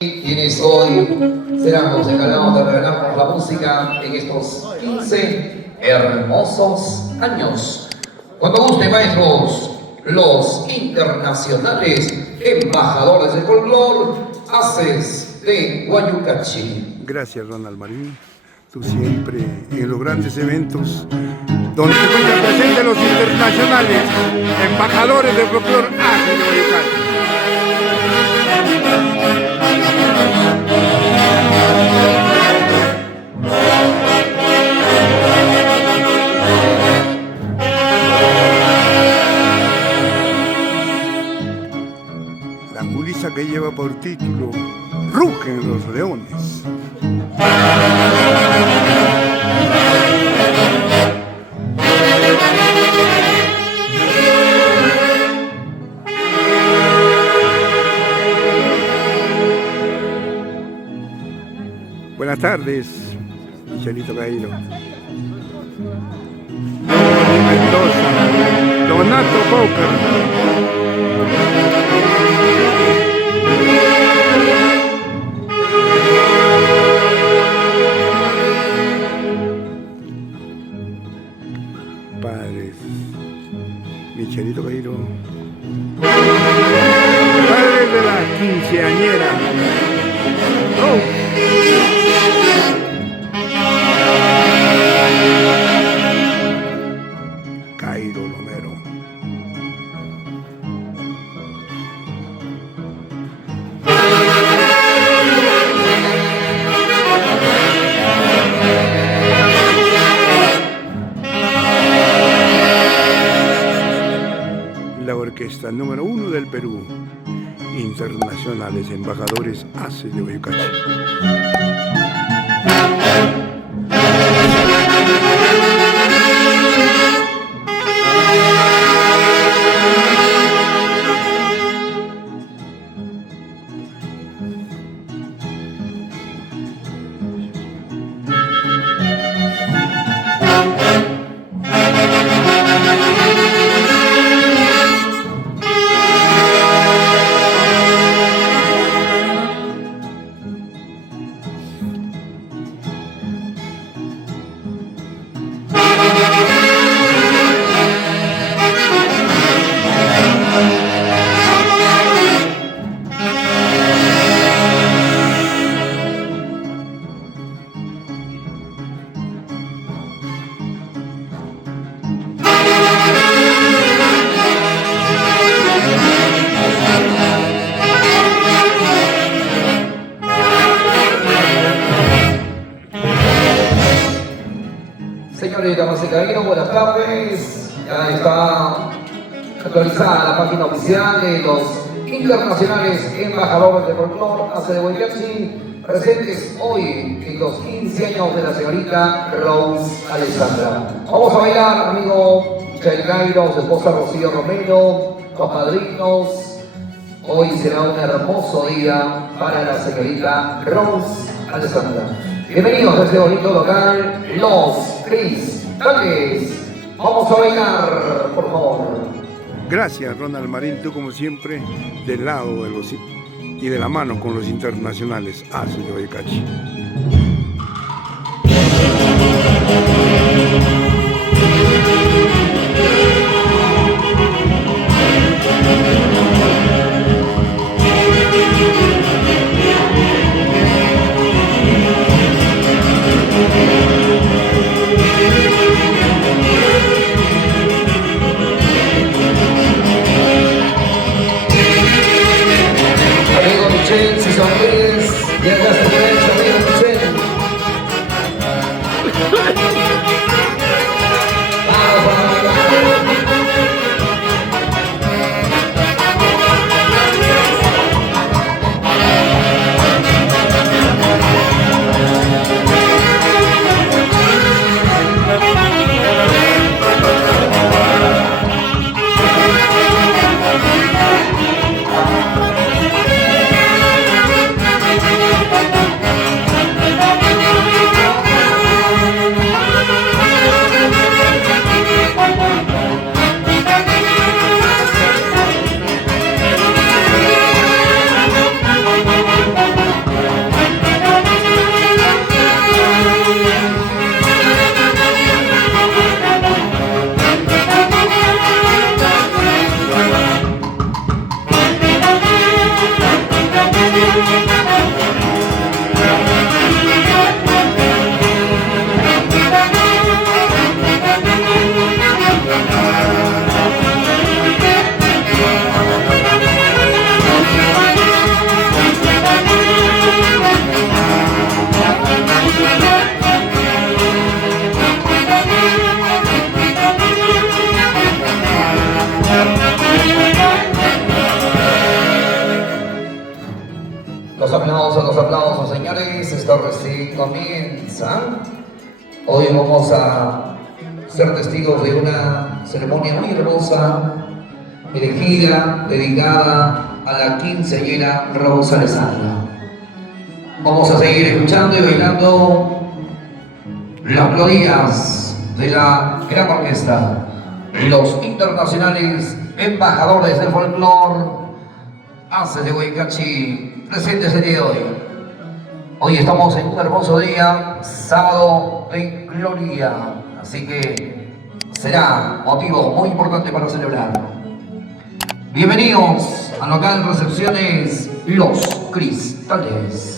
Quienes hoy serán los encargados de regalarnos la música en estos 15 hermosos años. Cuando guste, maestros, los internacionales embajadores de folclore, haces de Guayucachi. Gracias, Ronald Marín. Tú siempre en los grandes eventos donde se encuentran presentes los internacionales embajadores del folclore haces de Guayucachi. La culisa que lleva por título Rugen los Leones. Buenas tardes, Michelito Cairo. Loli Mendoza, Donato Boca. Padres, Michelito Cairo. Padres de la quinceañera. ¡Oh! Cairo Romero. La orquesta número 1 del Perú. Internacionales embajadores haces de Guayucachi. Señores, damas y caballeros, buenas tardes. Ya está actualizada la página oficial de los internacionales embajadores de folclore haces de Guayucachi, presentes hoy en los 15 años de la señorita Rose Alessandra. Vamos a bailar, amigo Michel Cairo, su esposa Rocío Romero, los padrinos. Hoy será un hermoso día para la señorita Rose Alessandra. Bienvenidos a este bonito local, Los Cristales. Vamos a bailar, por favor. Gracias, Ronald Marín. Tú, como siempre, del lado de los y de la mano con los internacionales haces de Guayucachi. Amigo Michel, si sonríes, ya estás tu derecho, amigo Michel. Vamos a bailar. Los aplausos, señores. Esto recién comienza. Hoy vamos a ser testigos de una ceremonia muy hermosa, elegida, dedicada a la quinceañera Rosa Alessandra. Vamos a seguir escuchando y bailando las glorias de la gran orquesta, los internacionales embajadores del folclore Haces de Huaycachi, presentes el día de hoy. Hoy estamos en un hermoso día, sábado de gloria, así que será motivo muy importante para celebrar. Bienvenidos a local Recepciones Los Cristales.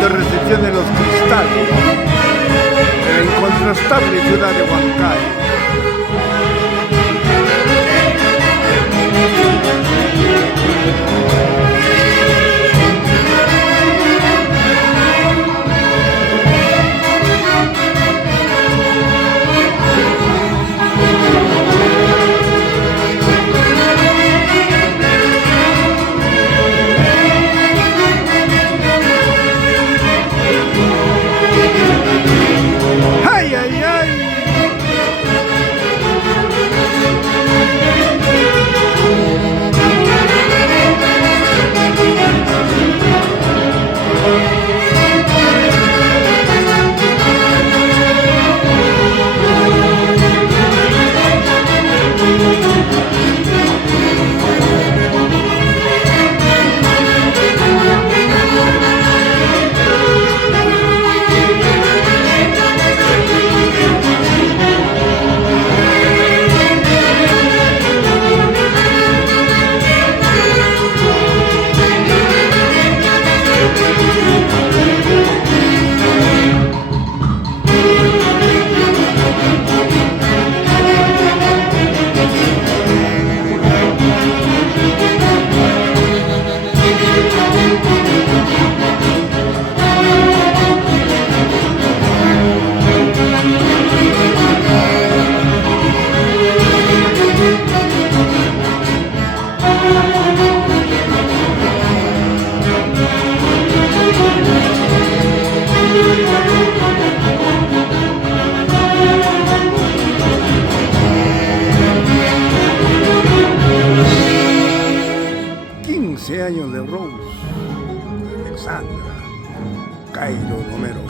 De recepción de Los Cristales, en la incontrastable ciudad de Huancayo. Años de Rose, Alessandra, Cairo Romero.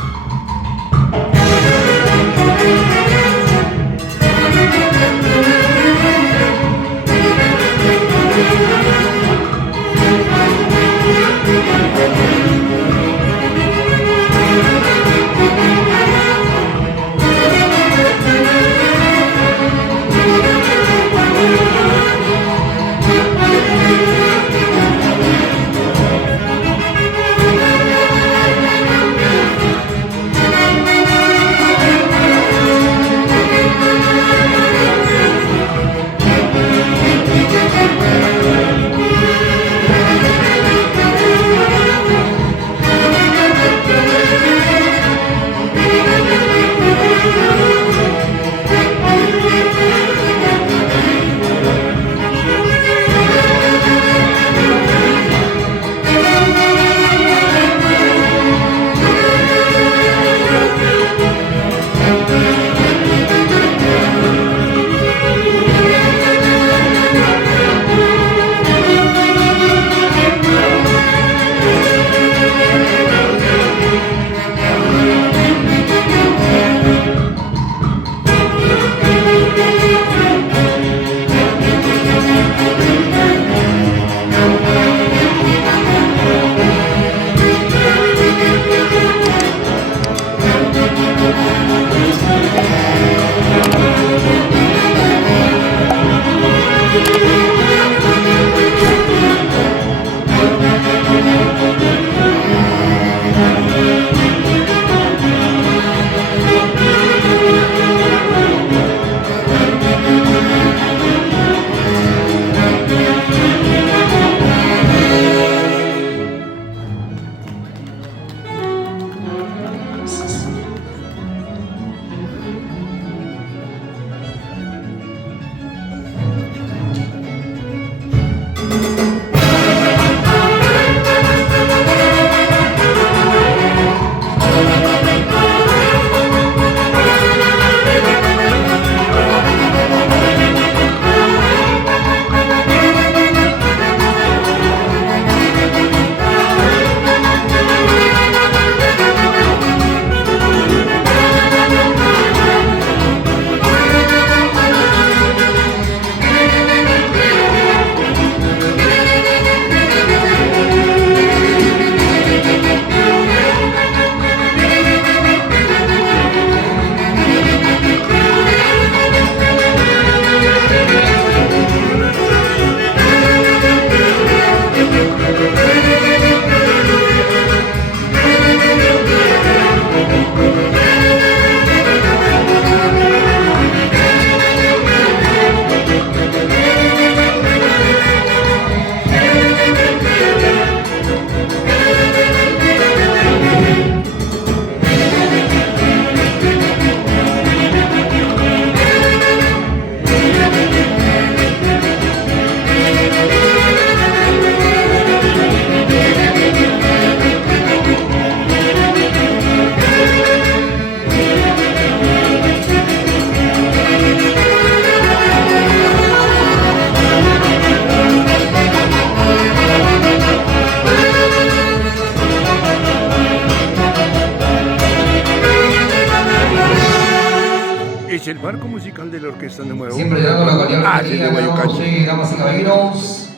es el marco musical de la orquesta de nuevo. Siempre dando la calidad Ah, sí, de Guayucacho. sí, damas y caballeros.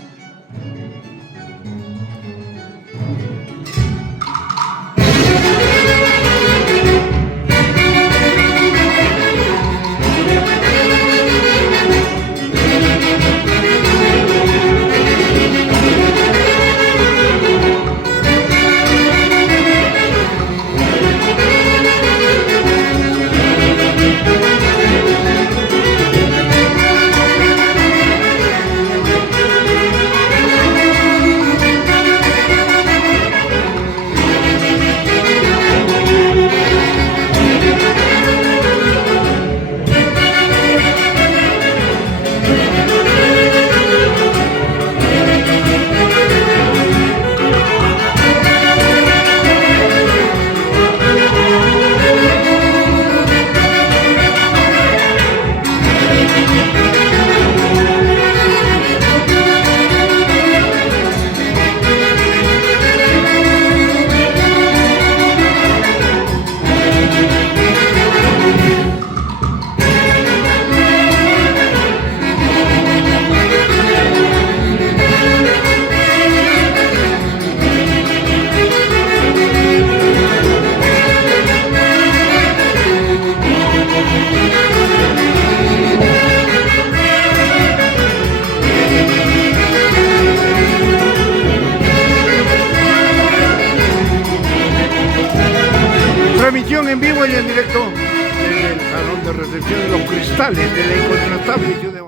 Transmisión en vivo y en directo desde el salón de recepción de los cristales de la incontrastable ciudad de